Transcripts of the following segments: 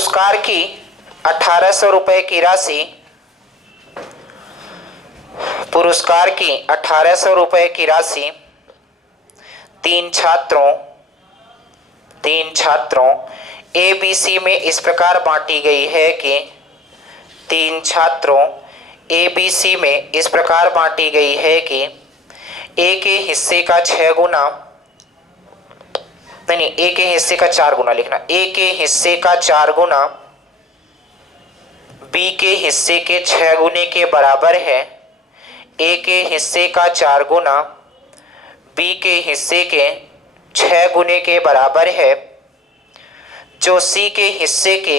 पुरस्कार की 1800 रुपए की राशि, पुरस्कार की 1800 रुपए की राशि तीन छात्रों ए बी सी में इस प्रकार बांटी गई है कि तीन छात्रों ए बी सी में इस प्रकार बांटी गई है कि ए के हिस्से का 6 गुना, नहीं ए के हिस्से का 4 गुना लिखना, ए के हिस्से का 4 गुना बी के हिस्से के 6 गुने के बराबर है। ए के हिस्से का 4 गुना बी के हिस्से के 6 गुने के बराबर है, जो सी के हिस्से के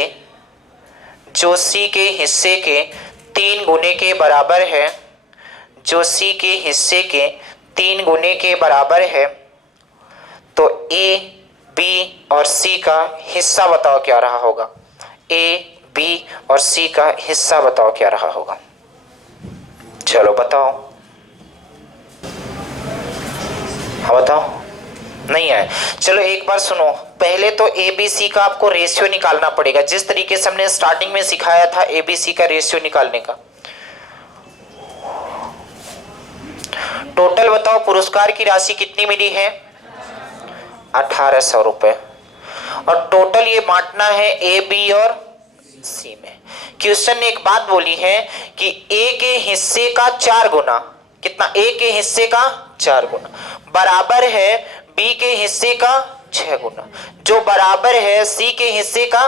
3 गुने के बराबर है, जो सी के हिस्से के 3 गुने के बराबर है। तो ए बी और सी का हिस्सा बताओ क्या रहा होगा। ए बी और सी का हिस्सा बताओ क्या रहा होगा। चलो बताओ, हाँ बताओ, नहीं है। चलो एक बार सुनो, पहले तो ए बी सी का आपको रेशियो निकालना पड़ेगा, जिस तरीके से हमने स्टार्टिंग में सिखाया था ए बी सी का रेशियो निकालने का। टोटल बताओ पुरस्कार की राशि कितनी मिली है, 1800 रुपए, और टोटल ये बांटना है ए बी और सी में। क्वेश्चन ने एक बात बोली है कि ए के हिस्से का 4 गुना, कितना, ए के हिस्से का 4 गुना बराबर है बी के हिस्से का 6 गुना, जो बराबर है सी के हिस्से का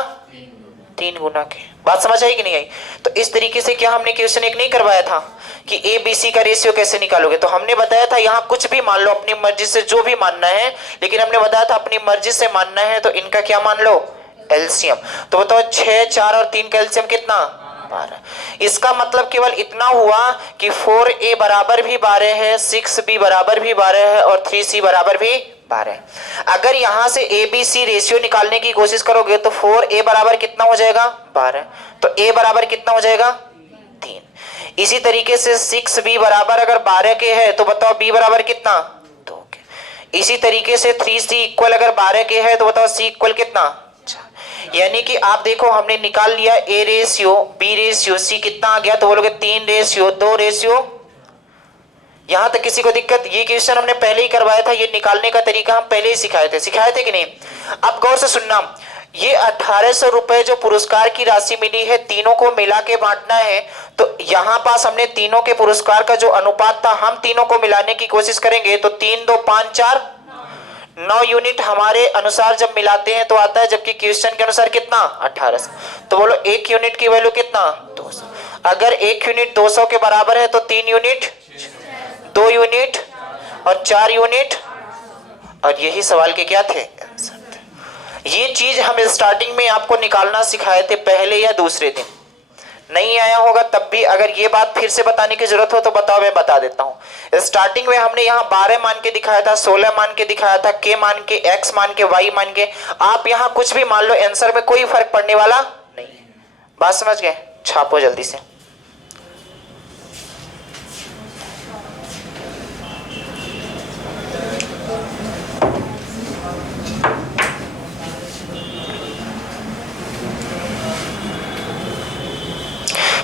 3 गुना के। बात समझ आई कि नहीं आई। तो इस तरीके से क्या हमने क्वेश्चन एक नहीं करवाया था कि ए बी सी का रेशियो कैसे निकालोगे। तो हमने बताया था यहाँ कुछ भी मान लो, अपनी मर्जी से जो भी मानना है, लेकिन हमने बताया था अपनी मर्जी से मानना है तो इनका क्या मान लो, एलसीएम। तो बताओ 6, 4 और 3 का एलसीएम कितना, 12। इसका मतलब केवल इतना हुआ कि 4a बराबर भी 12 है, 6b बराबर भी 12 है और 3c बराबर भी 12। अगर यहां से ए बी सी रेशियो निकालने की कोशिश करोगे तो 4a बराबर कितना हो जाएगा, 12। तो a बराबर कितना हो जाएगा, 3। इसी तरीके से 6b बराबर अगर 12 के है तो बताओ b बराबर कितना, 2 के। इसी तरीके से 3c इक्वल अगर 12 के है तो बताओ c इक्वल कितना, 4। यानी कि आप देखो हमने निकाल लिया a ratio, b ratio, c कितना आ गया, तो बोलोगे 3 रेशियो 2 रेशियो। यहां तक किसी को दिक्कत, ये क्वेश्चन हमने पहले ही करवाया था, ये निकालने का तरीका हम पहले ही सिखाए थे कि नहीं। अब गौर से सुनना, ये 1800 रुपए जो पुरस्कार की राशि मिली है, तीनों को मिला के बांटना है। तो यहां पास हमने तीनों के पुरस्कार का जो अनुपात था, हम तीनों को मिलाने की कोशिश करेंगे तो 3, 2, 5, 4, 9 यूनिट हमारे अनुसार जब मिलाते हैं तो आता है, जबकि क्वेश्चन के अनुसार कितना, 1800। तो बोलो 1 यूनिट की वैल्यू कितना, 200। अगर 1 यूनिट 200 के बराबर है तो 3 यूनिट, 2 यूनिट और 4 यूनिट, और यही सवाल के क्या थे, ये चीज हम स्टार्टिंग में आपको निकालना सिखाए थे, पहले या दूसरे दिन। नहीं आया होगा तब भी अगर ये बात फिर से बताने की जरूरत हो तो बताओ, मैं बता देता हूं। स्टार्टिंग में हमने यहाँ 12 मान के दिखाया था, 16 मान के दिखाया था, के मान के, एक्स मान के, वाई मान के। आप यहाँ कुछ भी मान लो, आंसर में कोई फर्क पड़ने वाला नहीं है। बात समझ गए, छापो जल्दी से।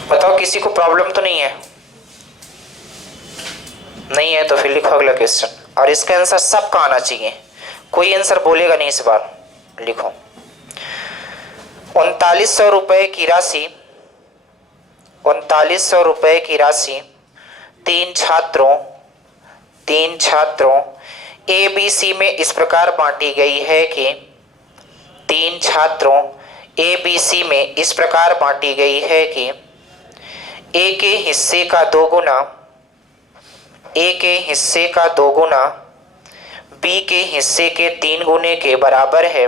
बताओ किसी को प्रॉब्लम तो नहीं है, नहीं है तो फिर लिखो अगला क्वेश्चन, और इसका आंसर सबका आना चाहिए, कोई आंसर बोलेगा नहीं इस बार। लिखो 3900 रुपए की राशि, 3900 रुपए की राशि तीन छात्रों ए बी सी में इस प्रकार बांटी गई है कि तीन छात्रों ए बी सी में इस प्रकार बांटी गई है कि ए के हिस्से का 2 गुना, ए के हिस्से का 2 गुना बी के हिस्से के 3 गुने के बराबर है।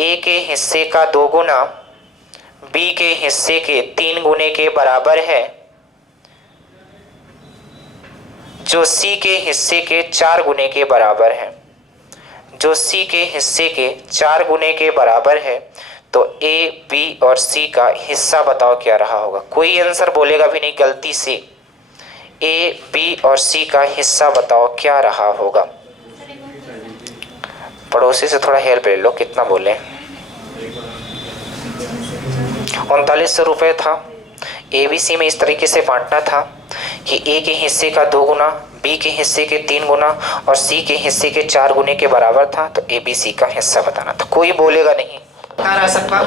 ए के हिस्से का 2 गुना बी के हिस्से के 3 गुने के बराबर है, जो सी के हिस्से के 4 गुने के बराबर है, जो सी के हिस्से के 4 गुने के बराबर है। तो ए बी और सी का हिस्सा बताओ क्या रहा होगा। कोई आंसर बोलेगा भी नहीं गलती से। ए बी और सी का हिस्सा बताओ क्या रहा होगा। पड़ोसी से थोड़ा हेल्प ले लो, कितना बोले। 3900 रुपये था। ABC में इस तरीके से बांटना था कि A के हिस्से का 2 गुना, B के हिस्से के 3 गुना और C के हिस्से के 4 गुने के बराबर था। तो ABC का हिस्सा बताना था। कोई बोलेगा नहीं, आ सकता।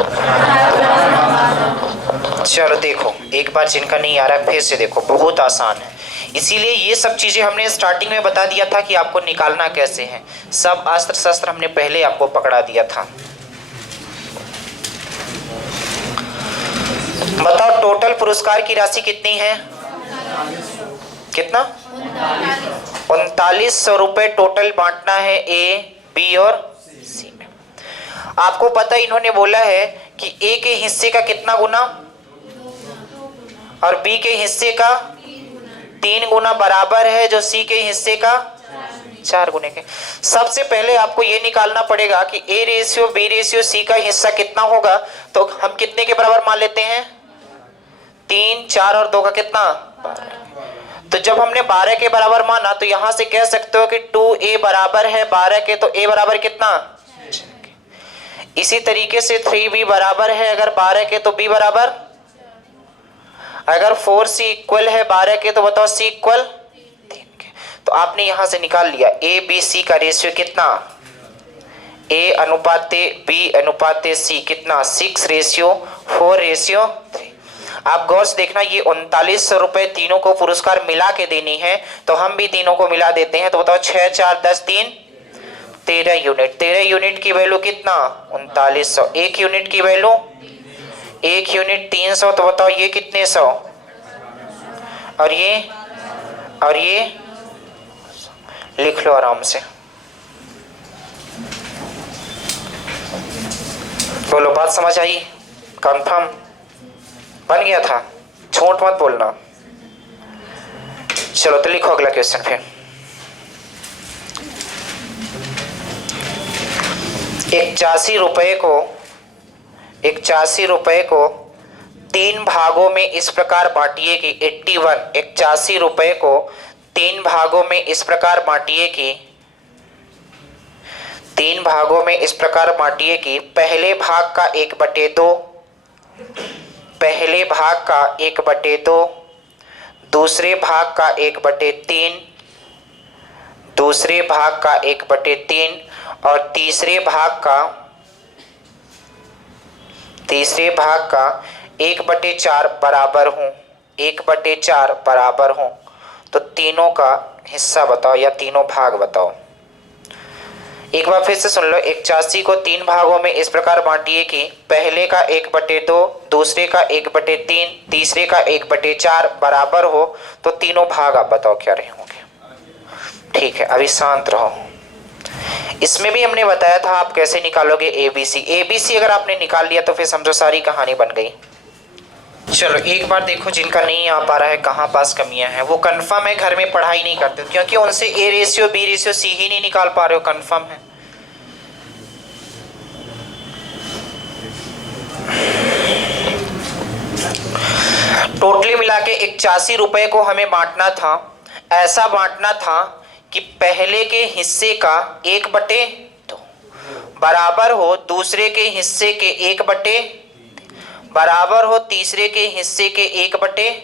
चलो देखो एक बार जिनका नहीं आ रहा है फिर से देखो, बहुत आसान है। इसीलिए ये सब चीजें हमने स्टार्टिंग में बता दिया था कि आपको निकालना कैसे है। सब अस्त्र शस्त्र हमने पहले आपको पकड़ा दिया था। बताओ टोटल पुरस्कार की राशि कितनी है? कितना? 3900 रुपए टोटल बांटना है A, B और C में। आपको पता इन्होंने बोला है कि A के हिस्से का कितना गुना और B के हिस्से का 3 गुना बराबर है जो C के हिस्से का 4 गुने के। सबसे पहले आपको ये निकालना पड़ेगा कि A ratio B ratio C का हिस्सा कितना होगा। तो हम कितने के बराबर मान लेते हैं? 3, 4 और 2 का कितना? 12। तो जब हमने 12 के बराबर माना तो यहां से कह सकते हो कि 2A बराबर है 12 के, तो A बराबर कितना? इसी तरीके से 3B बराबर है अगर 12 के तो B बराबर, अगर 4C इक्वल है 12 के तो बताओ C इक्वल 3 के। तो आपने यहां से निकाल लिया A B C का रेशियो कितना? A अनुपाते B अनुपाते C कितना? 6:4:3। आप गौर से देखना, ये 3900 रुपए तीनों को पुरस्कार मिला के देनी है, तो हम भी तीनों को मिला देते हैं। तो बताओ 6, 4, 10, 3, 13 यूनिट। 13 यूनिट की वैल्यू कितना? 3900। 1 यूनिट की वैल्यू 1 यूनिट 300। तो बताओ ये कितने 100 और ये लिख लो आराम से। बोलो बात समझ आई? कंफर्म बन गया था? झूठ मत बोलना। चलो तो लिखो अगला क्वेश्चन फिर। 81 रुपए को 3 भागों में इस प्रकार बांटिए कि 81 रुपए को 3 भागों में इस प्रकार बांटिए कि 3 भागों में इस प्रकार बांटिए कि पहले भाग का 1/2, पहले भाग का 1/2, दूसरे भाग का 1/3, दूसरे भाग का 1/3 और तीसरे भाग का 1/4 बराबर हों, 1/4 बराबर हों। तो तीनों का हिस्सा बताओ या तीनों भाग बताओ। एक बार फिर से सुन लो। 81 को 3 भागों में इस प्रकार बांटिए कि पहले का 1/2, दूसरे का 1/3, तीसरे का 1/4 बराबर हो। तो तीनों भाग आप बताओ क्या रहे होंगे। ठीक है, अभी शांत रहो। इसमें भी हमने बताया था आप कैसे निकालोगे ABC अगर आपने निकाल लिया तो फिर समझो सारी कहानी बन गई। चलो एक बार देखो जिनका नहीं आ पा रहा है, कहाँ पास कमियां हैं, वो कंफर्म है घर में पढ़ाई नहीं करते क्योंकि उनसे A ratio B ratio C ही नहीं निकाल पा रहे हो। कंफर्म है? टोटली मिला के 81 रुपए को हमें बांटना था। ऐसा बांटना था कि पहले के हिस्से का 1/2 बराबर हो दूसरे के हिस्से के 1/3 बराबर हो तीसरे के हिस्से के 1/4।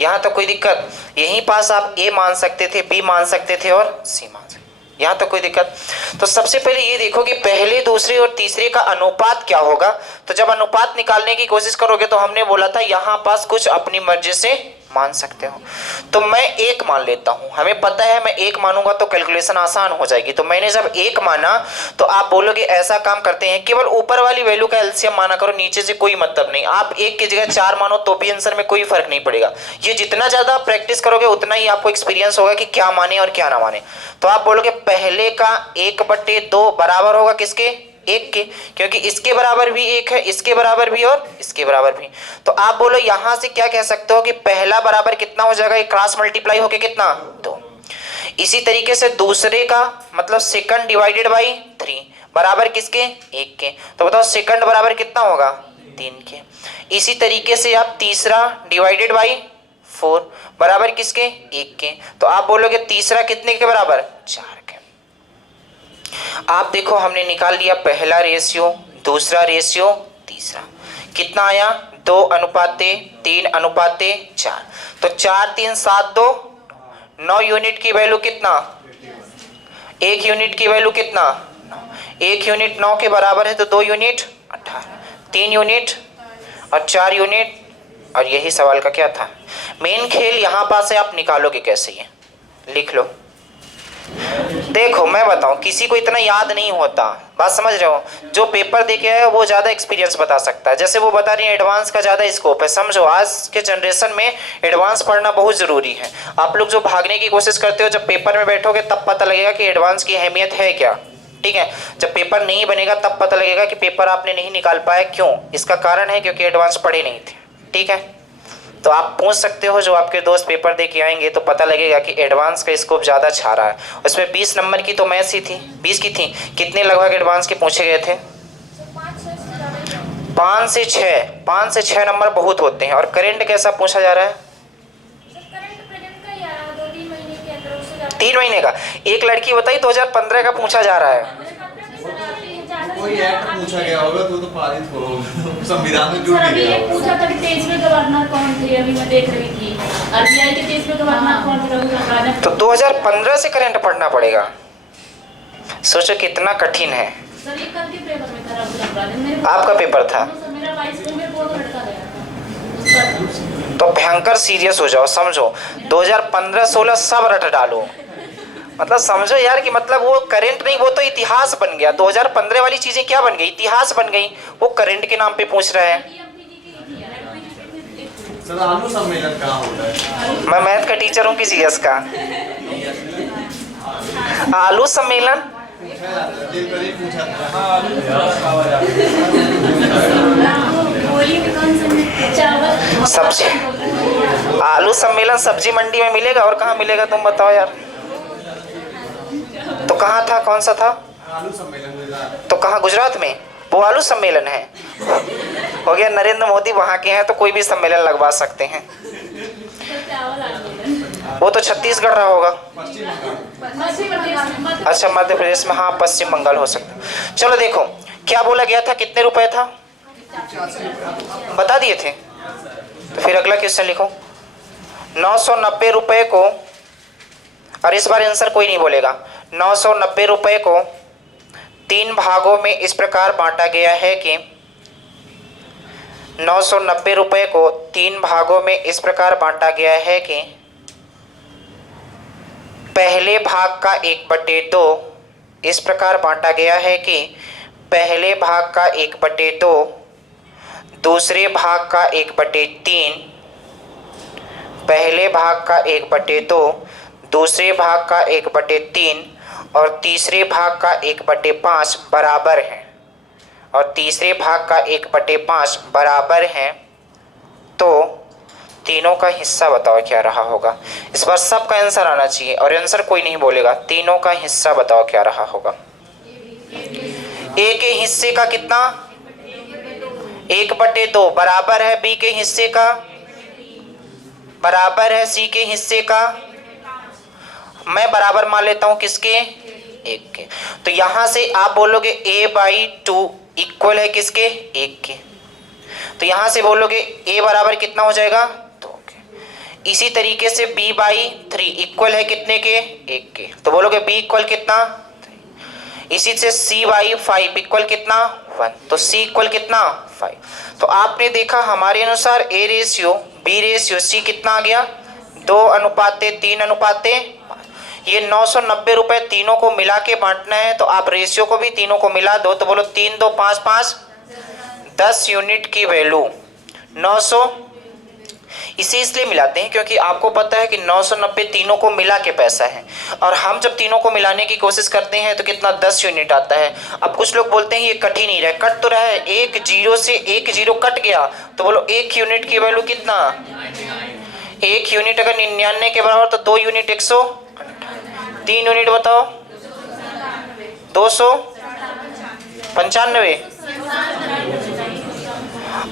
यहां तो कोई दिक्कत, यहीं पास आप A मान सकते थे, B मान सकते थे और C मान सकते, यहां तो कोई दिक्कत। तो सबसे पहले ये देखो कि पहले दूसरे और तीसरे का अनुपात क्या होगा। तो जब अनुपात निकालने की कोशिश करोगे तो हमने बोला था यहां पास कुछ अपनी मर्जी से मान सकते हो। तो मैं 1 मान लेता हूं, हमें पता है मैं 1 मानूंगा तो कैलकुलेशन आसान हो जाएगी। तो मैंने जब 1 माना तो आप बोलोगे ऐसा काम करते हैं केवल ऊपर वाली वैल्यू का एलसीएम माना करो, नीचे से कोई मतलब नहीं। आप 1 की जगह 4 मानो तो भी आंसर में कोई फर्क नहीं पड़ेगा। ये जितना ज्यादा प्रैक्टिस करोगे उतना ही आपको एक्सपीरियंस होगा कि क्या माने और क्या ना माने। तो आप बोलोगे पहले का 1/2 बराबर होगा किसके? 1 के, क्योंकि इसके बराबर भी 1 है, इसके बराबर भी और इसके बराबर भी। तो आप बोलो यहां से क्या कह सकते हो कि पहला बराबर कितना हो जाएगा? क्रॉस मल्टीप्लाई होके कितना? 2। इसी तरीके से दूसरे का मतलब सेकंड डिवाइडेड बाई 3 बराबर किसके? 1 के। तो बताओ सेकंड बराबर कितना होगा? 3 के। इसी तरीके से आप तीसरा डिवाइडेड बाई 4 बराबर किसके? 1 के। तो आप बोलोगे तीसरा कितने के बराबर? 4 के। आप देखो हमने निकाल लिया पहला रेशियो, दूसरा रेशियो, तीसरा। तीसरा कितना आया 2:3:4। तो 4 3 7 2 9 यूनिट की वैल्यू कितना, 1 यूनिट की वैल्यू कितना 1 यूनिट 9 के बराबर है, तो 2 यूनिट 18, 3 यूनिट और 4 यूनिट। और यही सवाल का क्या था मेन खेल। यहाँ पास है आप निकालोगे कैसे, ये लिख लो। देखो मैं बताऊं किसी को इतना याद नहीं होता, बात समझ रहे हो। जो पेपर दे के आया वो ज़्यादा एक्सपीरियंस बता सकता है। जैसे वो बता रही है एडवांस का ज़्यादा स्कोप है। समझो आज के जनरेशन में एडवांस पढ़ना बहुत ज़रूरी है। आप लोग जो भागने की कोशिश करते हो, जब पेपर में बैठोगे तब पता लगेगा कि एडवांस की अहमियत है क्या। ठीक है, जब पेपर नहीं बनेगा तब पता लगेगा कि पेपर आपने नहीं निकाल पाया, क्यों। इसका कारण है क्योंकि एडवांस पढ़े नहीं थे। ठीक है, तो आप पूछ सकते हो, जो आपके दोस्त पेपर दे के आएंगे तो पता लगेगा कि एडवांस का स्कोप ज़्यादा छा रहा है। उसमें 20 नंबर की तो मैथ्स ही थी, 20 की थी। कितने लगभग एडवांस के पूछे गए थे, 5 से 6 नंबर बहुत होते हैं। और करंट कैसा पूछा जा रहा है, 3 महीने का। एक लड़की बताई 2015 का पूछा जा रहा है। कोई एक्ट पूछा गया होगा तो पारित हो संविधान में जुड़ गया होगा। पूछा था कि 23वें गवर्नर कौन थे, अभी मैं देख रही थी आरबीआई के 23वें गवर्नर कौन थे, तो 2015 से करंट पढ़ना पड़ेगा। सोचो कितना कठिन है। सर ये कल के पेपर में था मेरे आपका पेपर था मेरा 22 में बहुत लड़का गया था तो भयंकर सीरियस हो जाओ। समझो 2015-16 सब रट डालो, मतलब समझो यार कि मतलब वो करंट नहीं, वो तो इतिहास बन गया। 2015 वाली चीजें क्या बन गई, इतिहास बन गई। वो करंट के नाम पे पूछ रहे हैं। सर आलू सम्मेलन कहाँ होता है? मैं मैथ का टीचर हूँ किसी यस का। आलू सम्मेलन सब्जी, आलू सम्मेलन सब्जी मंडी में मिलेगा और कहाँ मिलेगा तुम बताओ यार। तो कहाँ था, कौन सा था, आलू सम्मेलन तो कहाँ, गुजरात में वो आलू सम्मेलन है। हो गया, नरेंद्र मोदी वहाँ के हैं तो कोई भी सम्मेलन लगवा सकते हैं। वो तो छत्तीसगढ़ रहा होगा, अच्छा मध्य प्रदेश में, हाँ पश्चिम बंगाल हो सकता। चलो देखो क्या बोला गया था, कितने रुपए था बता दिए थे। तो फिर अगला क्वेश्चन लिखो, 990 रुपए को, और इस बार आंसर कोई नहीं बोलेगा, 990 रुपए को 3 भागों में इस प्रकार बांटा गया है कि 990 रुपए को 3 भागों में इस प्रकार बांटा गया है कि पहले भाग का 1/2 इस प्रकार बांटा गया है कि पहले भाग का 1/2, दूसरे भाग का 1/3, पहले भाग का 1/2, दूसरे भाग का 1/3 और तीसरे भाग का 1/5 बराबर है, और तीसरे भाग का 1/5 बराबर है। तो तीनों का हिस्सा बताओ क्या रहा होगा। इस बार सबका आंसर आना चाहिए और आंसर कोई नहीं बोलेगा। तीनों का हिस्सा बताओ क्या रहा होगा। ए के हिस्से का कितना, 1/2 बराबर है बी के हिस्से का, बराबर है सी के हिस्से का। मैं बराबर मान लेता हूं किसके, 1 के। तो यहां से आप बोलोगे a/2 इक्वल है किसके, 1 के। तो यहां से बोलोगे a बराबर कितना हो जाएगा, 2 के। इसी तरीके से b/3 इक्वल है कितने के, 1 के। तो बोलोगे b इक्वल कितना, 3। इसी से c/5 इक्वल कितना, 1। तो c इक्वल कितना, 5। तो आपने देखा हमारे अनुसार a ratio b ratio c कितना आ गया, 2:3:5। ये 990 रुपए तीनों को मिला के बांटना है, तो आप रेशियो को भी तीनों को मिला दो। तो बोलो 3 2 5 5 10 यूनिट की वैल्यू 900। इसे इसलिए मिलाते हैं क्योंकि आपको पता है कि 990 तीनों को मिला के पैसा है, और हम जब तीनों को मिलाने की कोशिश करते हैं तो कितना, 10 यूनिट आता है। अब कुछ लोग बोलते हैं ये कट ही नहीं रहा, कट तो रहा है, 1 0 से 1 0 कट गया। तो बोलो 1 यूनिट की वैल्यू कितना, 1 यूनिट अगर 99 के बराबर तो 2 यूनिट 100, 3 यूनिट बताओ, 295,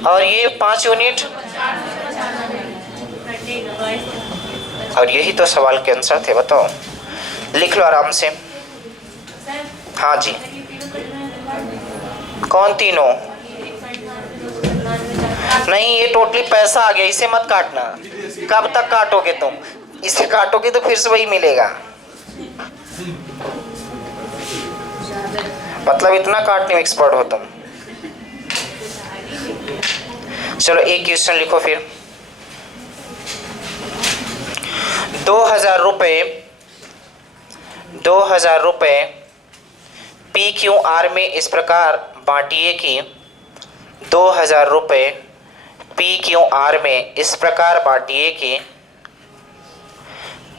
और ये 5 यूनिट। और यही तो सवाल के आंसर थे, बताओ लिख लो आराम से। हाँ जी, कौन तीनों, नहीं, ये टोटली पैसा आ गया, इसे मत काटना। कब तक काटोगे तुम? इसे काटोगे तो फिर से वही मिलेगा। मतलब इतना काटने में एक्सपर्ट हो तुम। चलो एक क्वेश्चन लिखो फिर। 2000 रुपए PQR में इस प्रकार बांटिए कि 2000 रुपए PQR में इस प्रकार बांटिए कि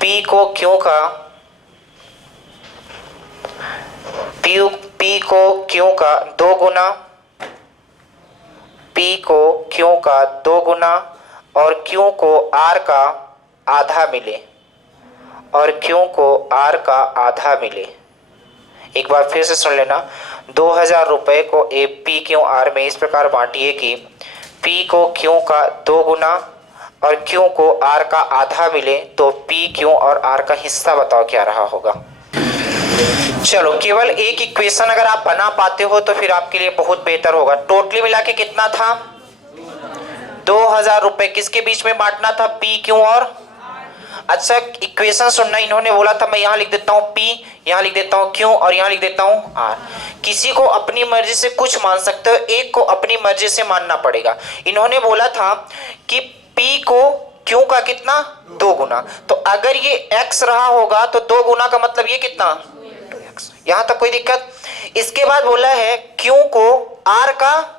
P को Q का दो गुना, P को Q का 2 गुना और Q को R का आधा मिले, और Q को R का आधा मिले। एक बार फिर से सुन लेना। 2000 रुपए को PQR में इस प्रकार बांटिए कि P को Q का 2 गुना और Q को R का आधा मिले, तो P, Q और R का हिस्सा बताओ क्या रहा होगा। चलो केवल एक इक्वेशन अगर आप बना पाते हो तो फिर आपके लिए बहुत बेहतर होगा। टोटली मिला के कितना था? 2000 रुपए किसके बीच में बांटना था? P, Q और। अच्छा इक्वेशन सुनना, इन्होंने बोला था मैं यहाँ लिख देता हूँ P, यहाँ लिख देता हूँ Q और यहाँ लिख देता हूँ R। किसी को अपनी मर्जी से कुछ मान सकते हो, एक को अपनी मर्जी से मानना पड़ेगा। इन्होंने बोला था कि P को Q का कितना? 2 गुना। तो अगर ये X रहा होगा तो 2 गुना का मतलब ये कितना? 2X। यहाँ तक कोई दिक्कत? इसके बाद बोला है Q को R का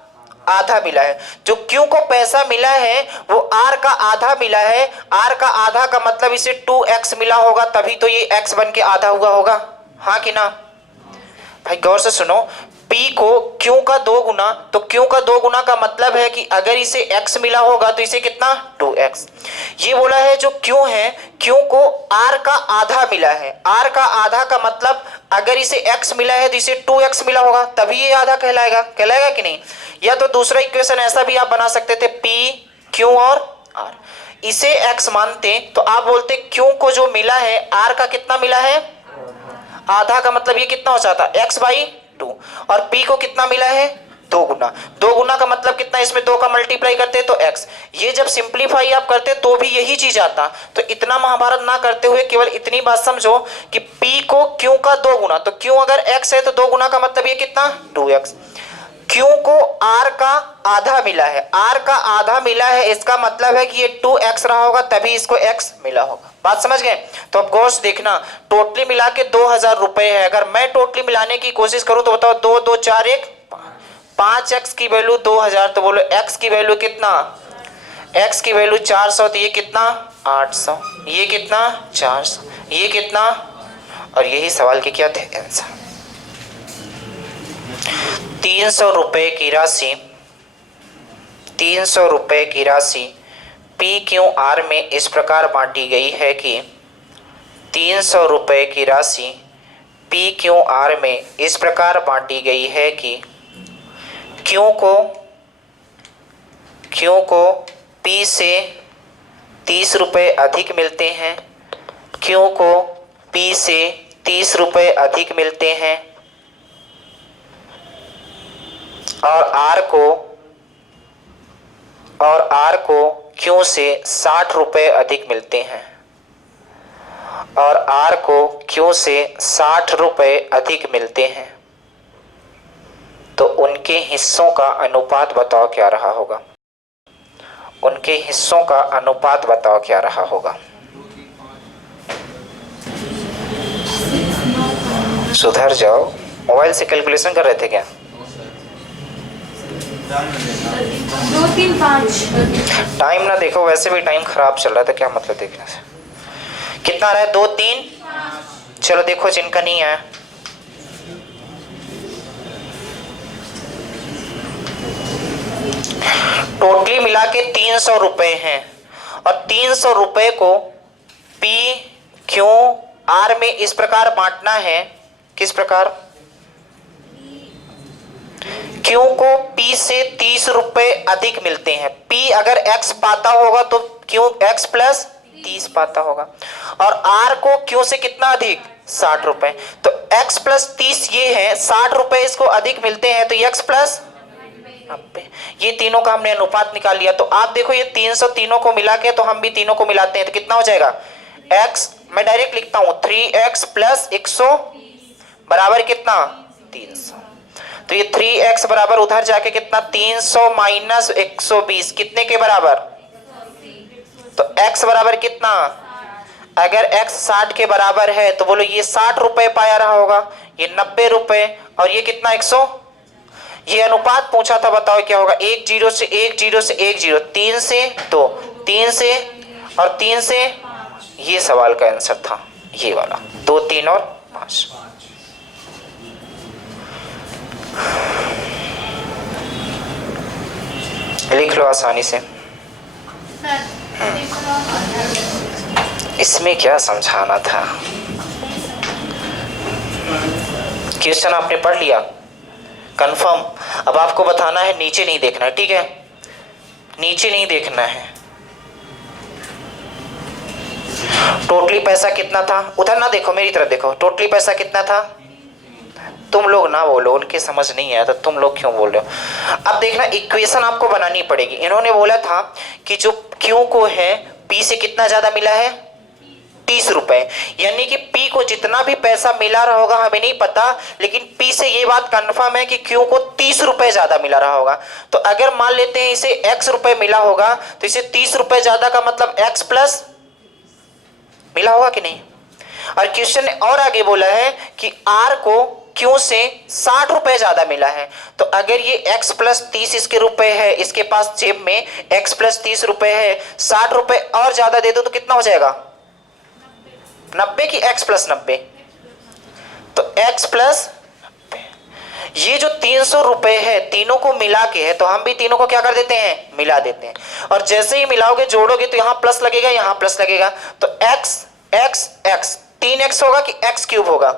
आधा मिला है। जो Q को पैसा मिला है वो R का आधा मिला है। R का आधा का मतलब इसे 2X मिला होगा, तभी तो ये X बन के आधा हुआ होगा, हाँ कि ना? भाई गौर से सुनो, P को Q का 2 गुना, तो Q का 2 गुना का मतलब है कि अगर इसे X मिला होगा तो इसे कितना? 2X। ये बोला है जो Q है, Q को R का आधा मिला है। R का आधा का मतलब अगर इसे X मिला है तो इसे 2X मिला होगा, तभी ये आधा कहलाएगा। कहलाएगा कि नहीं? या तो दूसरा इक्वेशन ऐसा भी आप बना सकते थे, P, Q और R। इसे X मानते तो आप बोलते Q को जो मिला है R का कितना मिला है? आधा का मतलब ये कितना हो जाता? X/2। और P को कितना मिला है? 2 गुना। 2 गुना का मतलब कितना? इसमें 2 का मल्टीप्लाई करते तो X। ये जब सिंप्लीफाई आप करते तो भी यही चीज आता। तो इतना महाभारत ना करते हुए केवल इतनी बात समझो कि P को Q का 2 गुना, तो Q अगर X है तो 2 गुना का मतलब ये कितना? 2X। Q को R का आधा मिला है, R का आधा मिला है, इसका मतलब है कि ये 2X रहा होगा, तभी इसको X मिला होगा। बात समझ गए? तो अब गौर से देखना, टोटली मिला के 2000 रुपए है। अगर मैं टोटली मिलाने की कोशिश करूं तो बताओ 2 2 4 1 5X की वैल्यू 2000, तो बोलो X की वैल्यू कितना? X की वैल्यू 400, तो ये कितना? 800। ये कितना? 400। ये कितना? और यही सवाल के क्या थे आंसर। 300 रुपए की राशि 300 रुपए की राशि PQR में इस प्रकार बांटी गई है कि 300 रुपए की राशि PQR में इस प्रकार बांटी गई है कि Q को P से 30 रुपए अधिक मिलते हैं, Q को P से 30 रुपए अधिक मिलते हैं, और R को Q से 60 रुपए अधिक मिलते हैं, और R को Q से 60 रुपए अधिक मिलते हैं। तो उनके हिस्सों का अनुपात बताओ क्या रहा होगा। उनके हिस्सों का अनुपात बताओ क्या रहा होगा। सुधर जाओ, मोबाइल से कैलकुलेशन कर रहे थे क्या? 2 3 5। टाइम ना देखो, वैसे भी टाइम खराब चल रहा था, क्या मतलब देखने से। कितना रहा है? 2 3। चलो देखो जिनका नहीं आया। टोटली मिला के 300 रुपए हैं, और 300 रुपए को PQR में इस प्रकार बांटना है। किस प्रकार? Q को P से 30 रुपए अधिक मिलते हैं। P अगर X पाता होगा तो Q X प्लस 30 पाता होगा, और R को Q से कितना अधिक? 60 रुपए। तो X प्लस 30 ये है, 60 रुपए इसको अधिक मिलते हैं, तो X प्लस 90। ये तीनों का हमने अनुपात निकाल लिया। तो आप देखो ये 300 तीनों को मिला के, तो हम भी तीनों को मिलाते हैं तो कितना हो जाएगा x, मैं डायरेक्ट लिखता हूं 3x प्लस 100 बराबर कितना 300। तो ये 3x बराबर उधर जाके कितना 300 माइनस 120 कितने के बराबर, तो x बराबर कितना, अगर x 60 के बराबर है तो बोलो ये 60 रुपए पाया रहा होगा, ये 90 रुपए और ये कितना 100। ये अनुपात पूछा था, बताओ क्या होगा, 1 0 से 1 0 से 1 0, 3 से 2, 3 से और 3 से, ये सवाल का आंसर था ये वाला 2 3 और 5। लिख लो आसानी से। इसमें क्या समझाना था, क्वेश्चन आपने पढ़ लिया कंफर्म। अब आपको बताना है, नीचे नहीं देखना है, ठीक है, नीचे नहीं देखना है। टोटली पैसा कितना था, उधर ना देखो मेरी तरफ देखो, टोटली पैसा कितना था। तुम लोग ना बोलो, उनकी समझ नहीं आया तो तुम लोग क्यों बोल रहे हो। अब देखना इक्वेशन आपको बनानी पड़ेगी। इन्होंने बोला था कि जो क्यू को है पी से कितना ज्यादा मिला है 30 रुपए, यानी कि पी को जितना भी पैसा मिला रहा होगा हमें नहीं पता, लेकिन पी से ये बात कंफर्म है कि क्यू को 30 रुपए ज्यादा मिला रहा होगा। तो अगर मान लेते हैं इसे x रुपए मिला होगा तो इसे 30 रुपए ज्यादा का मतलब x प्लस मिला होगा कि नहीं। और क्वेश्चन ने और आगे बोला है कि r को क्यू से 60 रुपए ज्यादा मिला है। तो अगर ये x प्लस 30 इसके रुपए है, इसके पास जेब में x प्लस 30 रुपए है, 60 रुपए और ज्यादा दे दो तो कितना हो जाएगा 90 की x प्लस 90, तो x प्लस, ये जो 300 रुपए है तीनों को मिला के है, तो हम भी तीनों को क्या कर देते हैं मिला देते हैं। और जैसे ही मिलाओगे जोड़ोगे तो यहां प्लस लगेगा यहां प्लस लगेगा, तो x x x 3x होगा कि x क्यूब होगा,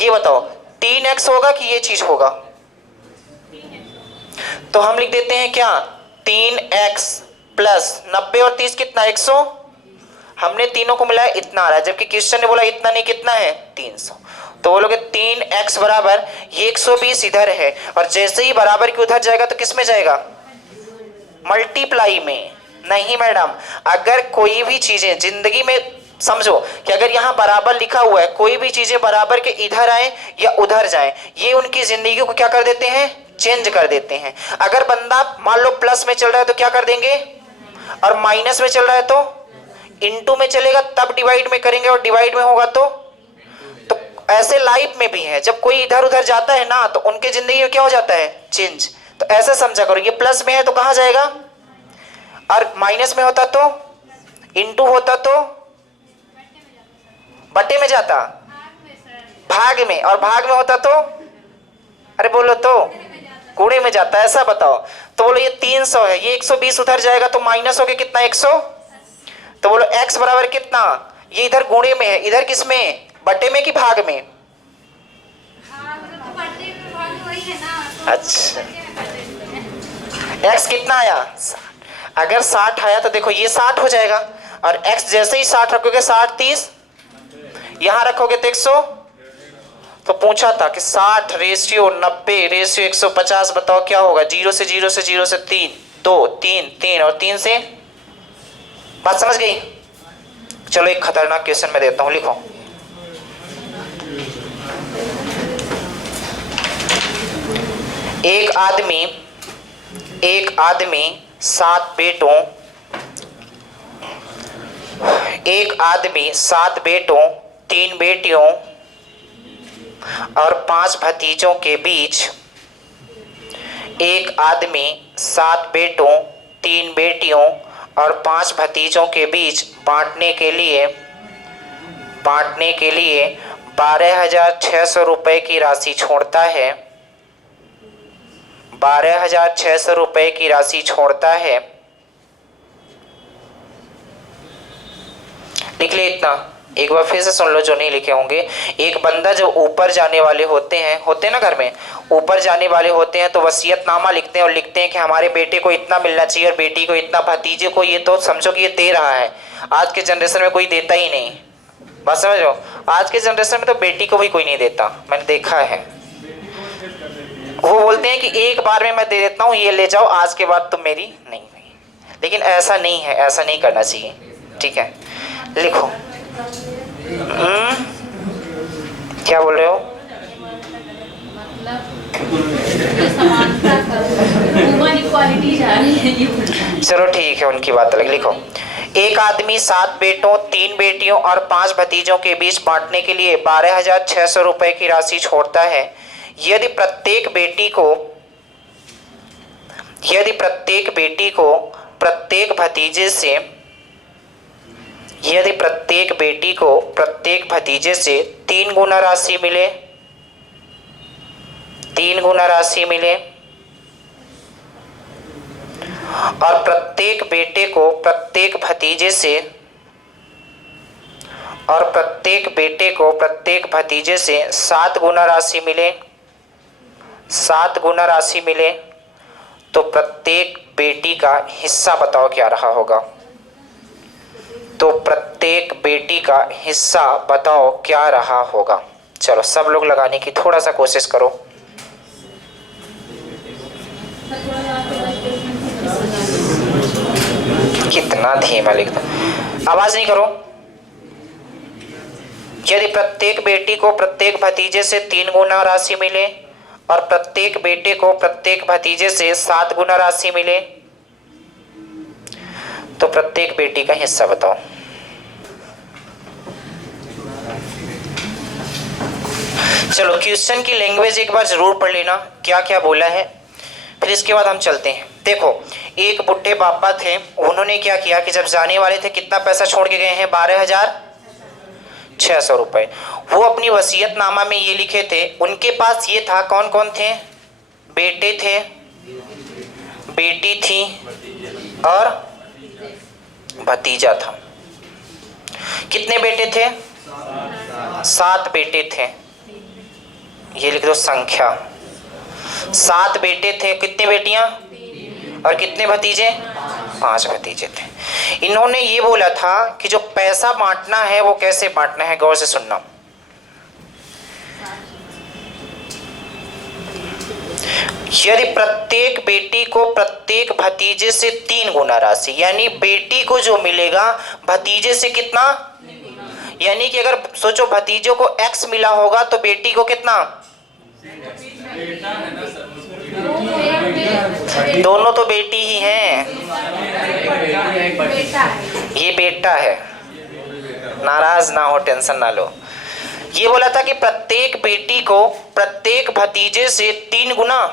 ये बताओ 3x होगा कि ये चीज होगा। तो हम लिख देते हैं क्या 3x प्लस 90 और 30 कितना 100, हमने तीनों को मिलाया इतना आ रहा है, जबकि क्वेश्चन ने बोला इतना नहीं कितना है 300। तो बोलोगे 3x बराबर ये 120 इधर है, और जैसे ही बराबर की उधर जाएगा तो किस में जाएगा मल्टीप्लाई में। नहीं मैडम, अगर कोई भी चीजें जिंदगी में समझो कि अगर यहाँ बराबर लिखा हुआ है, कोई भी चीजें बराबर के इधर आए या उधर जाए, ये उनकी जिंदगी को क्या कर देते हैं चेंज कर देते हैं। अगर बंदा मान लो प्लस में चल रहा है तो क्या कर देंगे, और माइनस में चल रहा है तो इनटू में चलेगा, तब डिवाइड में करेंगे, और डिवाइड में होगा तो ऐसे लाइफ में भी है, जब कोई इधर उधर जाता है ना तो उनके जिंदगी में क्या हो जाता है चेंज। तो ऐसे समझा करो, ये प्लस में है तो कहां जाएगा, और माइनस में होता तो इनटू होता तो बटे में जाता, भाग में, और भाग में होता तो अरे बोलो तो कूड़े में जाता, ऐसा बताओ। तो बोलो ये 300 है, ये 120 उधर जाएगा तो माइनस हो गया कितना 100। तो बोलो x बराबर कितना, ये इधर गुणे में है, इधर किस में बटे में कि भाग में। अच्छा x कितना आया, अगर 60 आया तो देखो ये 60 हो जाएगा, और x जैसे ही 60 रखोगे 60 30 यहां रखोगे तो 100। तो पूछा था कि 60 रेशियो 90 रेशियो 150, बताओ क्या होगा, 0 से 0 से 0 से 3 2 3 3 और 3 से, बात समझ गई। चलो एक खतरनाक क्वेश्चन मैं देता हूं, लिखो। एक आदमी 7 बेटों, एक आदमी 7 बेटों 3 बेटियों और 5 भतीजों के बीच, एक आदमी 7 बेटों 3 बेटियों और 5 भतीजों के बीच बांटने के लिए 12,600 रुपए की राशि छोड़ता है, 12,600 रुपए की राशि छोड़ता है। लिख ले इतना, एक बार फिर से सुन लो जो नहीं लिखे होंगे। एक बंदा जब ऊपर जाने वाले होते हैं ना, घर में ऊपर जाने वाले होते हैं तो वसीयतनामा लिखते हैं, और लिखते हैं कि हमारे बेटे को इतना मिलना चाहिए और बेटी को इतना, भतीजे को ये, तो समझो कि ये दे रहा है। आज के जनरेशन में कोई देता ही नहीं, बात समझ लो, आज के जनरेशन में तो बेटी को भी कोई नहीं देता, मैंने देखा है। वो बोलते हैं कि एक बार में मैं दे देता हूँ, ये ले जाओ, आज के बाद तुम मेरी नहीं हुई। लेकिन ऐसा नहीं है, ऐसा नहीं करना चाहिए। ठीक है, लिखो। क्या बोल रहे हो? इक्वालिटी जा रही है ये बोल। चलो ठीक है, उनकी बात अलग। लिखो, एक आदमी 7 बेटों, 3 बेटियों और 5 भतीजों के बीच बांटने के लिए 12,600 रुपए की राशि छोड़ता है। यदि प्रत्येक बेटी को प्रत्येक भतीजे से 3 गुना राशि मिले, 3 गुना राशि मिले, और प्रत्येक बेटे को प्रत्येक भतीजे से 7 गुना राशि मिले, 7 गुना राशि मिले, तो प्रत्येक बेटी का हिस्सा बताओ क्या रहा होगा? तो प्रत्येक बेटी का हिस्सा बताओ क्या रहा होगा? चलो सब लोग लगाने की थोड़ा सा कोशिश करो। कितना धीमा लिखता, आवाज नहीं करो। यदि प्रत्येक बेटी को प्रत्येक भतीजे से 3 गुना राशि मिले और प्रत्येक बेटे को प्रत्येक भतीजे से 7 गुना राशि मिले, तो प्रत्येक बेटी का हिस्सा बताओ। चलो क्वेश्चन की लैंग्वेज एक बार जरूर पढ़ लेना, क्या क्या बोला है, फिर इसके बाद हम चलते हैं। देखो, एक बुढ़े पापा थे, उन्होंने क्या किया कि जब जाने वाले थे कितना पैसा छोड़ के गए हैं? 12,600 रुपए। वो अपनी वसीयतनामा में ये लिखे थे, उनके पास ये था, कौन कौन थे? बेटे थे, बेटी थी और भतीजा था। कितने बेटे थे? 7 बेटे थे। ये लिख दो संख्या, 7 बेटे थे। कितनी बेटियां और कितने भतीजे? 5 भतीजे थे। इन्होंने ये बोला था कि जो पैसा बांटना है वो कैसे बांटना है, गौर से सुनना। यदि प्रत्येक बेटी को प्रत्येक भतीजे से 3 गुना राशि, यानी बेटी को जो मिलेगा भतीजे से कितना, यानी कि अगर सोचो भतीजों को x मिला होगा तो बेटी को कितना? दोनों तो बेटी ही हैं। ये बेटा है, नाराज ना हो, टेंशन ना लो। ये बोला था कि प्रत्येक बेटी को प्रत्येक भतीजे से 3 गुना,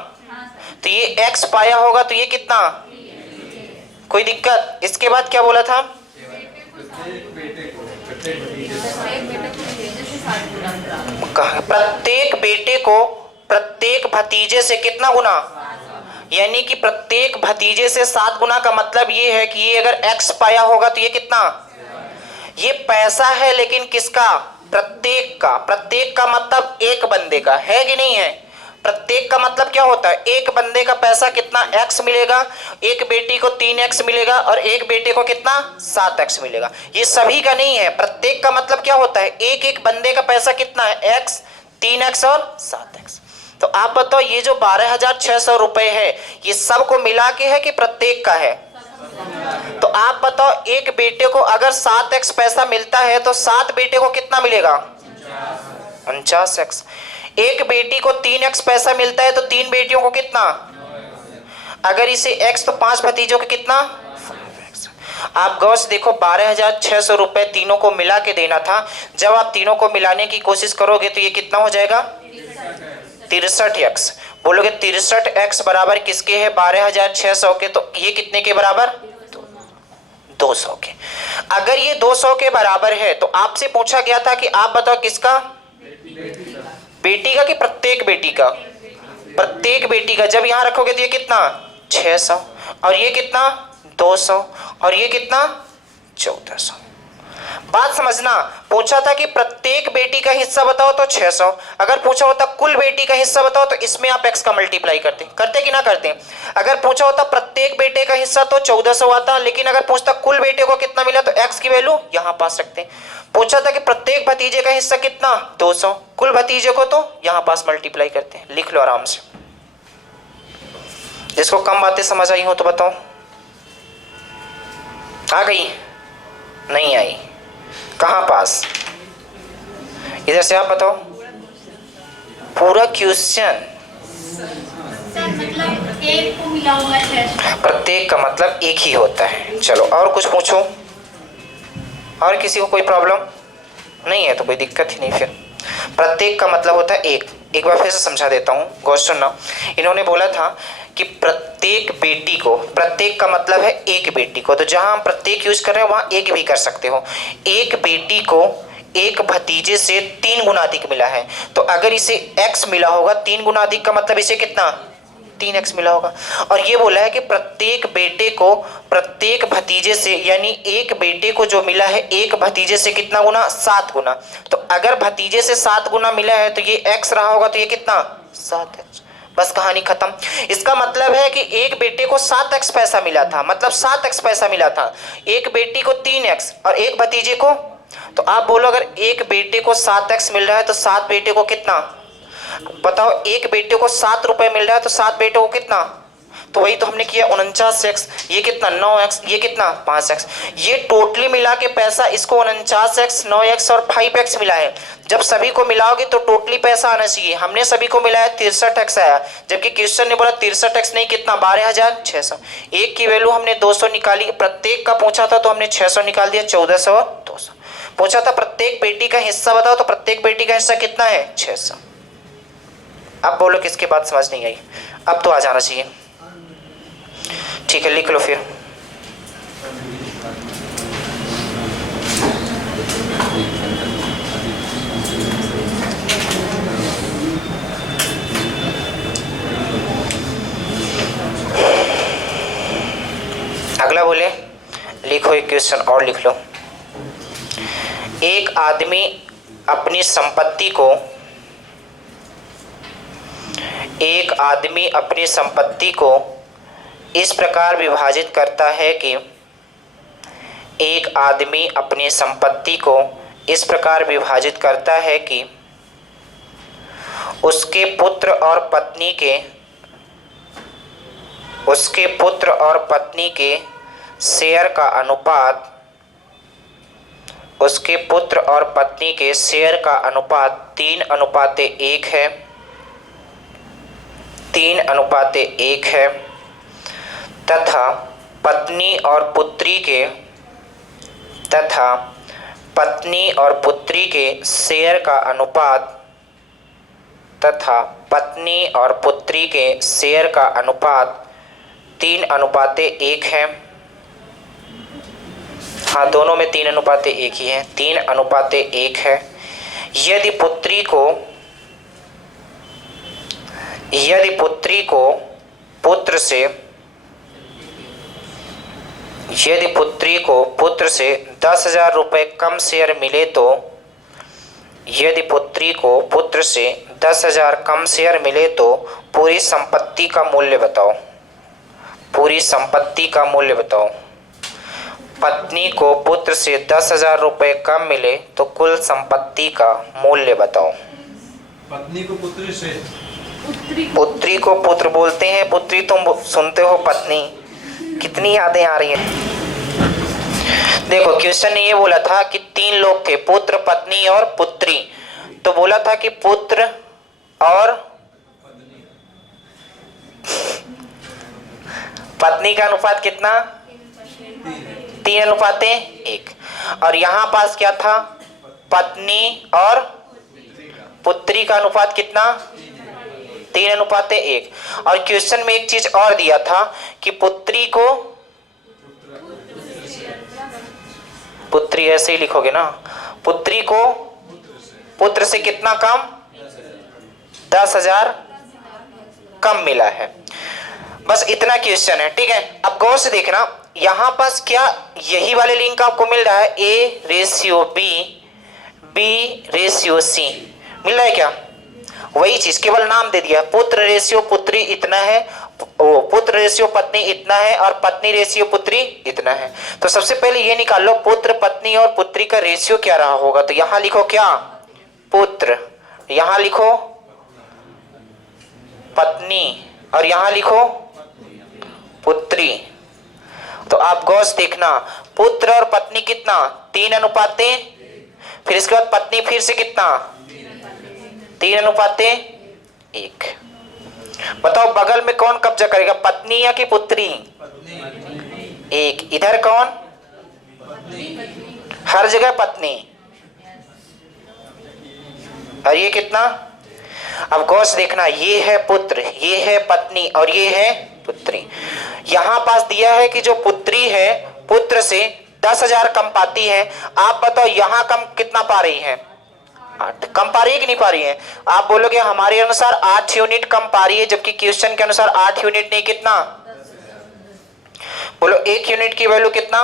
तो ये x पाया होगा तो ये कितना? कोई दिक्कत? इसके बाद क्या बोला था? प्रत्येक बेटे को प्रत्येक भतीजे से कितना गुना, यानी कि प्रत्येक भतीजे से 7 गुना का मतलब ये है कि ये अगर x पाया होगा तो ये कितना? ये पैसा है, लेकिन किसका? प्रत्येक का। प्रत्येक का मतलब एक बंदे का है कि नहीं है? प्रत्येक का मतलब क्या होता है? एक बंदे का पैसा कितना? x मिलेगा, एक बेटी को 3x मिलेगा और एक बेटे को कितना? 7x मिलेगा। ये सभी का नहीं है। प्रत्येक का मतलब क्या होता है? एक एक बंदे का पैसा कितना है? x, 3x और 7x। तो आप बताओ, ये जो 12,600 रुपए है ये सबको मिला के है कि प्रत्येक का है? तो आप बताओ, एक बेटे को अगर 7x पैसा मिलता है तो 7 बेटे को कितना मिलेगा? 49x। एक बेटी को 3x पैसा मिलता है तो 3 बेटियों को कितना? अगर इसे x तो 5 भतीजों के कितना? 5x। आप गौर से देखो, 12,600 रुपए तीनों को मिला के देना था। जब आप तीनों को मिलाने की कोशिश करोगे तो ये कितना हो जाएगा? 63x। बोलोगे 63x बराबर किसके है? 12,600 के। तो ये कितने के बराबर? 200 के। अगर ये 200 के बराबर है तो आपसे पूछा गया था कि आप बताओ किसका? बेटी का कि प्रत्येक बेटी का? प्रत्येक बेटी का। जब यहां रखोगे तो ये कितना? 600 और ये कितना? 200 और ये कितना? 1400। बात समझना, पूछा था कि प्रत्येक बेटी का हिस्सा बताओ तो 600। अगर पूछा होता कुल बेटी का हिस्सा बताओ तो इसमें आप x का मल्टीप्लाई करते कि ना करते? अगर पूछा होता प्रत्येक बेटे का हिस्सा तो 1400 आता, लेकिन अगर पूछता कुल बेटे को कितना मिला तो x की वैल्यू यहां पास रखते। पूछा था कि प्रत्येक भतीजे का हिस्सा कितना? 200, कुल भतीजे को तो यहां पास मल्टीप्लाई करते हैं। लिख लो आराम से। जिसको कम बातें समझ आई हो तो बताओ। आ गई? नहीं आई? कहाँ पास? इधर से आप बताओ। पूरा क्वेश्चन सर मतलब एक को मिला हुआ है। प्रत्येक का मतलब एक ही होता है। चलो और कुछ पूछो। और किसी को कोई प्रॉब्लम नहीं है तो कोई दिक्कत ही नहीं। फिर प्रत्येक का मतलब होता है एक बार फिर से समझा देता हूँ, गौर सुनना। इन्होंने बोला था कि प्रत्येक बेटी को, प्रत्येक का मतलब है एक बेटी को, तो जहां हम प्रत्येक यूज कर रहे हैं वहां एक भी कर सकते हो। एक बेटी को एक भतीजे से 3 गुना अधिक मिला है, तो अगर इसे x मिला होगा 3 गुना अधिक का मतलब इसे कितना 3x मिला होगा। और ये बोला है कि प्रत्येक बेटे को प्रत्येक भतीजे से, यानी एक बेटे को जो मिला है एक भतीजे से कितना गुना 7 गुना। तो अगर भतीजे से 7 गुना मिला है तो ये x रहा होगा, तो ये कितना 7x। बस कहानी खत्म। इसका मतलब है कि एक बेटे को 7x पैसा मिला था, मतलब 7x पैसा मिला था, एक बेटी को 3x और एक भतीजे को। तो आप बोलो अगर एक बेटे को 7x मिल रहा है तो 7 बेटे को कितना बताओ। एक बेटे को 7 रुपए मिल रहा है तो 7 बेटे को कितना, तो वही तो हमने किया 49x, ये कितना 9x, ये कितना 5x। ये टोटली मिला के पैसा इसको 49x 9x और 5x मिला है। जब सभी को मिलाओगे तो टोटली पैसा आना चाहिए। हमने सभी को मिलाया 63x आया, जबकि क्वेश्चन ने बोला 63x नहीं कितना 12,600। एक की वैल्यू हमने 200 निकाली, प्रत्येक का पूछा था तो हमने 600 निकाल दिया, 1400 और 200। पूछा था प्रत्येक बेटी का हिस्सा बताओ, तो प्रत्येक बेटी का हिस्सा कितना है 600। अब बोलो किसकी बात समझ नहीं आई? अब तो आ जाना चाहिए। ठीक है, लिख लो फिर। अगला बोले, लिखो एक क्वेश्चन और लिख लो। एक आदमी अपनी संपत्ति को, एक आदमी अपनी संपत्ति को इस प्रकार विभाजित करता है कि, एक आदमी अपनी संपत्ति को इस प्रकार विभाजित करता है कि उसके पुत्र और पत्नी के, उसके पुत्र और पत्नी के शेयर का अनुपात, उसके पुत्र और पत्नी के शेयर का अनुपात 3:1 है, 3:1 है, तथा पत्नी और पुत्री के, तथा पत्नी और पुत्री के शेयर का अनुपात, तथा पत्नी और पुत्री के शेयर का अनुपात 3:1 है। हाँ, दोनों में 3:1 ही है, 3:1 है। यदि पुत्री को, यदि पुत्री को पुत्र से, यदि पुत्री को पुत्र से 10,000 रुपये कम शेयर मिले तो, यदि पुत्री को पुत्र से 10,000 कम शेयर मिले तो पूरी संपत्ति का मूल्य बताओ, पूरी संपत्ति का मूल्य बताओ। पत्नी को पुत्र से 10,000 रुपये कम मिले तो कुल संपत्ति का मूल्य बताओ। पत्नी को पुत्री से, पुत्री को पुत्र बोलते हैं, पुत्री तुम सुनते हो पत्नी। कितनी यादें आ रही हैं। देखो क्वेश्चन ने ये बोला था कि 3 लोग थे, पुत्र पत्नी और पुत्री। तो बोला था कि पुत्र और पत्नी का अनुपात कितना 3:1। और यहां पास क्या था, पत्नी और पुत्री का अनुपात कितना 3:1। और क्वेश्चन में एक चीज और दिया था कि पुत्री को, पुत्री ऐसे ही लिखोगे ना, पुत्री को पुत्र से कितना कम 10,000 कम मिला है। बस इतना क्वेश्चन है, ठीक है। अब गौर से देखना, यहां पास क्या यही वाले लिंक आपको मिल रहा है, A/B, B/C मिल रहा है क्या? वही चीज, केवल नाम दे दिया, पुत्र रेशियो पुत्री इतना है, पुत्र रेशियो पत्नी इतना है, और पत्नी रेशियो पुत्री इतना है। तो सबसे पहले ये निकाल लो पुत्र पत्नी और पुत्री का रेशियो क्या रहा होगा। तो यहां लिखो क्या पुत्र, यहां लिखो पत्नी, और यहां लिखो पुत्री। तो आप गौर से देखना, पुत्र और पत्नी कितना 3:1। फिर इसके बाद पत्नी फिर से कितना 3:1। बताओ बगल में कौन कब्जा करेगा, पत्नी या कि पुत्री? एक। इधर कौन? हर जगह पत्नी। और ये कितना? अब गौर से देखना, ये है पुत्र, ये है पत्नी और ये है पुत्री। यहां पास दिया है कि जो पुत्री है पुत्र से 10,000 कम पाती है। आप बताओ यहां कम कितना पा रही है? 8। कम पा रही है कि नहीं पा रही है? आप बोलोगे हमारे अनुसार 8 यूनिट कम पा रही है, जबकि क्वेश्चन के अनुसार 8 यूनिट नहीं, कितना? बोलो 1 यूनिट की वैल्यू कितना?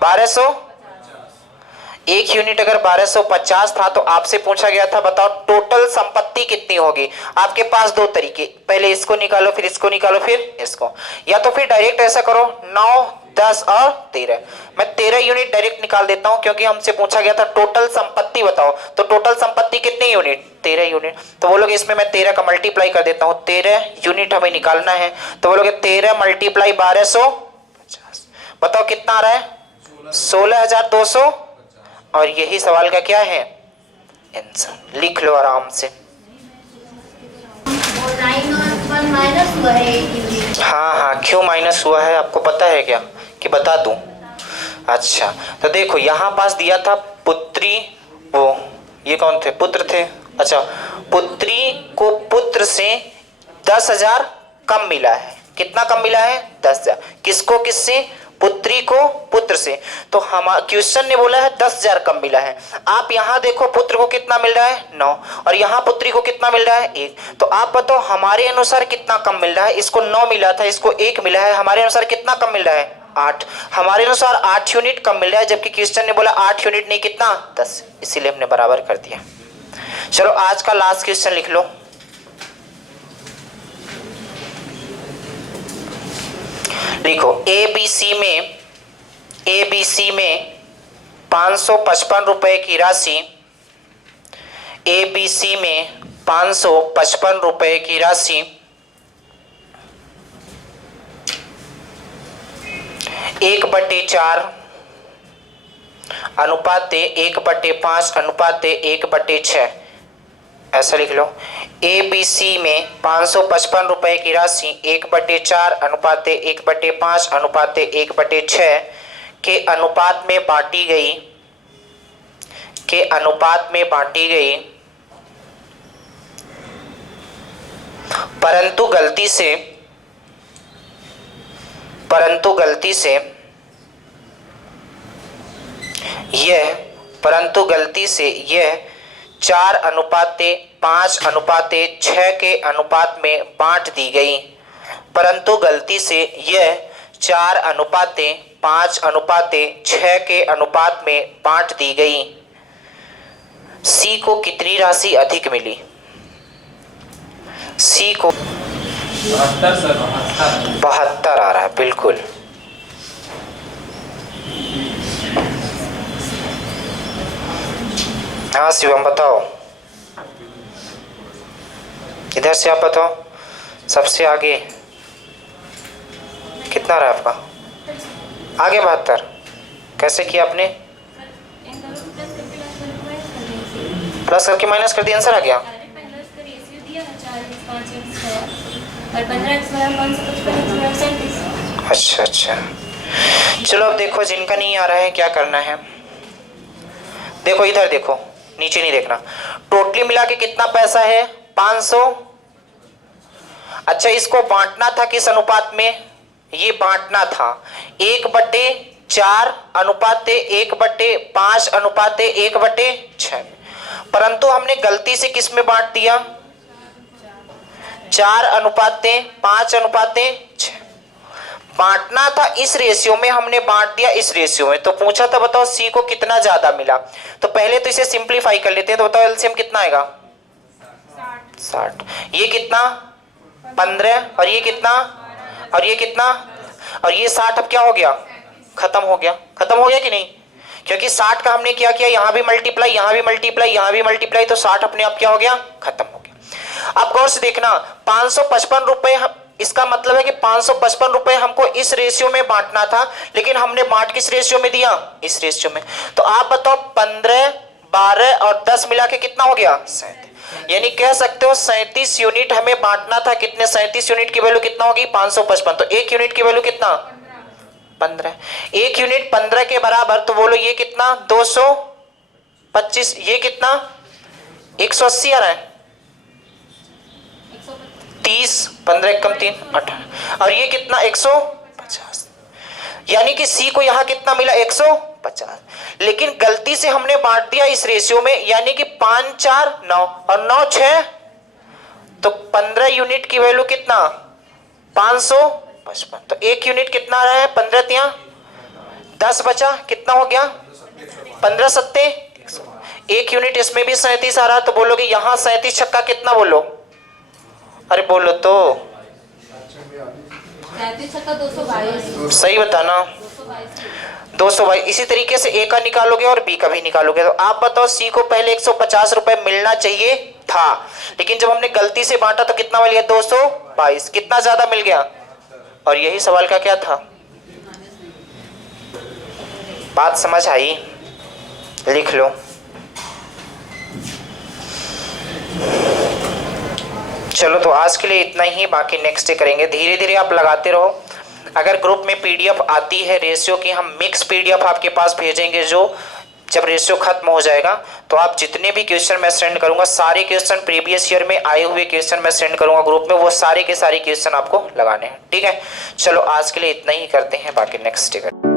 1200। 1 यूनिट अगर 1250 था तो आपसे पूछा गया था बताओ टोटल संपत्ति कितनी होगी। आपके पास 2 तरीके, पहले इसको निकालो फिर इसको निकालो फिर इसको, या तो फिर डायरेक्ट ऐसा करो 9, 10 और 13। मैं 13 यूनिट डायरेक्ट निकाल देता हूं क्योंकि हमसे पूछा गया था टोटल संपत्ति बताओ। तो टोटल संपत्ति कितनी यूनिट? 13 यूनिट। तो बोलोगे इसमें मैं 13 का मल्टीप्लाई कर देता हूं, 13 यूनिट हमें निकालना है। तो बोलोगे 13 × 1250। बताओ कितना आ रहा है? 16,200। और यही सवाल का क्या है आंसर। लिख लो आराम से। हाँ, क्यों माइनस हुआ है आपको पता है क्या कि बता दूं? अच्छा तो देखो यहां पास दिया था पुत्री, वो ये कौन थे? पुत्र थे। अच्छा, पुत्री को पुत्र से 10,000 कम मिला है। कितना कम मिला है? 10,000। किसको किससे? पुत्री को पुत्र से। तो हम क्वेश्चन ने बोला है 10,000 कम मिला है। आप यहां देखो पुत्र को कितना मिल रहा है? 9। और यहां पुत्री को कितना मिल रहा है? 1। तो आप बताओ हमारे अनुसार कितना कम मिल रहा है? इसको 9 मिला था, इसको 1 मिला है। हमारे अनुसार कितना कम मिल रहा है? 8। हमारे अनुसार 8 यूनिट कम मिल रहा है, जबकि क्वेश्चन ने बोला 8 यूनिट नहीं, कितना? 10। इसीलिए हमने बराबर कर दिया। चलो आज का लास्ट क्वेश्चन लिख लो। लिखो ABC में 555 रुपए की राशि, ABC में 555 रुपए की राशि 1/4 अनुपाते 1/5 अनुपाते 1/6। ऐसा लिख लो। ABC में 555 रुपए की राशि 1/4 अनुपाते 1/5 अनुपाते 1/6 के अनुपात में बांटी गई, परंतु गलती से यह 4:5:6 के अनुपात में बांट दी गई। परंतु गलती से यह 4:5:6 के अनुपात में बांट दी गई। C को कितनी राशि अधिक मिली? C को 72 सर, 72 आ रहा है बिल्कुल। हाँ शिवम बताओ, इधर से आप बताओ, सबसे आगे कितना रहा आपका? आगे 72। कैसे किया आपने? प्लस करके माइनस कर दिया, आंसर आ गया। अच्छा चलो अब देखो जिनका नहीं आ रहा है क्या करना है। देखो इधर देखो, नीचे नहीं देखना। टोटली मिला के कितना पैसा है? 500। अच्छा इसको बांटना था किस अनुपात में? ये बांटना था 1/4 अनुपाते 1/5 अनुपाते 1/6। परंतु हमने गलती से किस में बांट दिया? 4:5:6। बांटना था इस रेशियो में, हमने बांट दिया इस रेशियो में। तो पूछा था बताओ C को कितना ज्यादा मिला। तो पहले तो इसे सिंप्लीफाई कर लेते हैं। तो बताओ एलसीएम कितना आएगा? 60। ये कितना? 15। और ये कितना? और ये कितना? और ये 60 अब क्या हो गया? खत्म हो गया कि नहीं? क्योंकि 60 का हमने क्या किया, यहां भी मल्टीप्लाई, यहां भी मल्टीप्लाई, यहां भी मल्टीप्लाई, तो 60 अपने आप क्या हो गया? खत्म हो गया। अब गौर से देखना, 555 रुपए इसका मतलब है कि 555 रुपए हमको इस रेशियो में बांटना था, लेकिन हमने बांट किस रेशियो में दिया, इस रेशियो में। तो आप बताओ 15, 12 और 10 मिला के कितना हो गया, 37। यानी कह सकते हो 37 यूनिट हमें बांटना था। कितने, 37 यूनिट की वैल्यू कितना होगी, 555। तो एक यूनिट की वैल्यू कितना, 15। एक यूनिट 15 के बराबर, तो बोलो ये कितना, 225। ये कितना, 180 आ रहा है, 30, 15 कम 3, 18। और ये कितना, 150। यानी कि सी को यहां कितना मिला, 150। लेकिन गलती से हमने बांट दिया इस रेशियो में, यानी कि 5, 4, 9 और 9, 6। तो 15 यूनिट की वैल्यू कितना, 555। तो एक यूनिट कितना आ रहा है, 15 तिया 10 बचा, कितना हो गया, 15 सत्ते 100। एक यूनिट इसमें भी 37 आ रहा है। तो बोलोगे यहां 37 छक्का कितना, बोलो, अरे बोलो तो, 37 छक्का 222। सही बताना, 222। इसी तरीके से ए का निकालोगे और बी का भी निकालोगे। तो आप बताओ सी को पहले 150 रुपए मिलना चाहिए था, लेकिन जब हमने गलती से बांटा तो कितना मिल गया, 222। कितना ज्यादा मिल गया। और यही सवाल का क्या था, बात समझ आई, लिख लो। चलो तो आज के लिए इतना ही, बाकी नेक्स्ट डे करेंगे। धीरे धीरे आप लगाते रहो। अगर ग्रुप में पीडीएफ आती है रेशियो की, हम मिक्स पीडीएफ आपके पास भेजेंगे, जो जब रेशियो खत्म हो जाएगा तो आप जितने भी क्वेश्चन मैं सेंड करूंगा, सारे क्वेश्चन प्रीवियस ईयर में आए हुए क्वेश्चन मैं सेंड करूंगा ग्रुप में, वो सारे के सारे क्वेश्चन आपको लगाने हैं, ठीक है। चलो आज के लिए इतना ही करते हैं, बाकी नेक्स्ट डे करेंगे।